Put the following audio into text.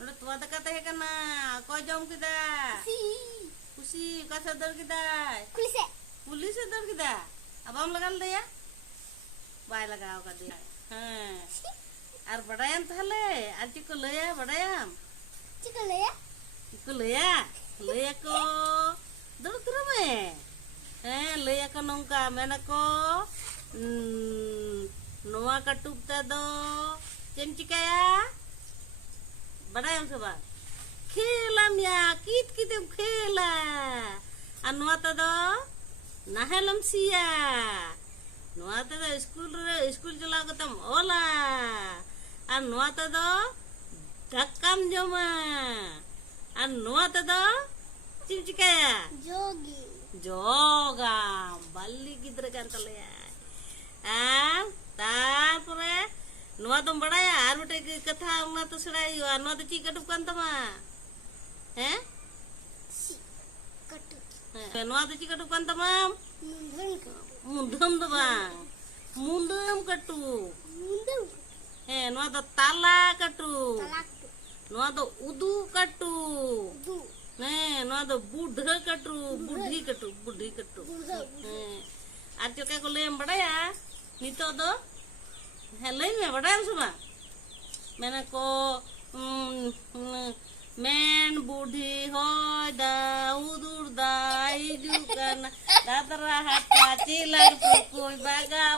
Udah tua dekat teh kana. Ko jom kita. Kusi ka sadar kita. Pulis sadar kita. Abam लगाल दे या bye लगाओ का दे हां और बड़ायम थाले आज को लया बड़ायम को लया को दर दर में लया को नौका मेना को नोआ कटुकता दो चेम चिकाया बड़ायम सबा खेलम या कित कितम खेला अनवा दो नाहेलम सिया नोआते दो स्कूल चला गतम ओला और नोआते दो धक्कम जमा और नोआते दो चिमचिकाया जोगा बल्ली गिद्र कंतलया तारपरे नोआ तुम बड़ाया आर बेटे कथा उना तो सड़ाई नोआ तो ची कटुप कान तमा हैं नोआ तो ची कटुप कान तमा मुंडम दो बांग मुंडम कटु नोआ तो ताला कटु नोआ तो उदू कटु नोआ तो बुढ़ कटु बुढ़ी कटु आज चलका को ले बड़ाया नितो दो है ले में बड़ाया सुबा मैंने को मेन बुढ़ी हो दा उदुर दा इजू करना दादरा हटा चिलर कोई बागा